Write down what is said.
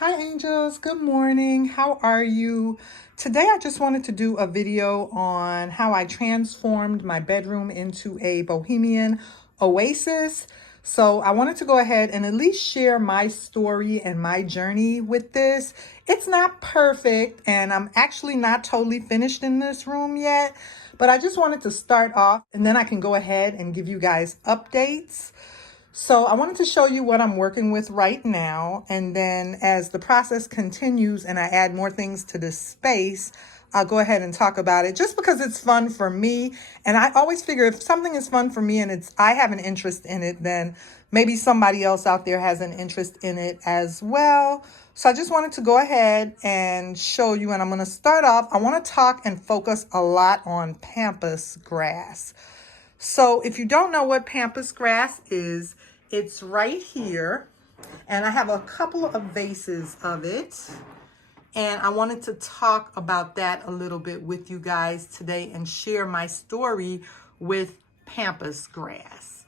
Hi angels, good morning. How are you? Today I just wanted to do a video on how I transformed my bedroom into a Bohemian Oasis. So I wanted to go ahead and at least share my story and my journey with this. It's not perfect and I'm actually not totally finished in this room yet, but I just wanted to start off and then I can go ahead and give you guys updates. So I wanted to show you what I'm working with right now. And then as the process continues and I add more things to this space, I'll go ahead and talk about it just because it's fun for me. And I always figure if something is fun for me and I have an interest in it, then maybe somebody else out there has an interest in it as well. So I just wanted to go ahead and show you, and I'm going to start off. I want to talk and focus a lot on Pampas Grass. So if you don't know what Pampas Grass is, it's right here. And I have a couple of vases of it. And I wanted to talk about that a little bit with you guys today and share my story with Pampas Grass.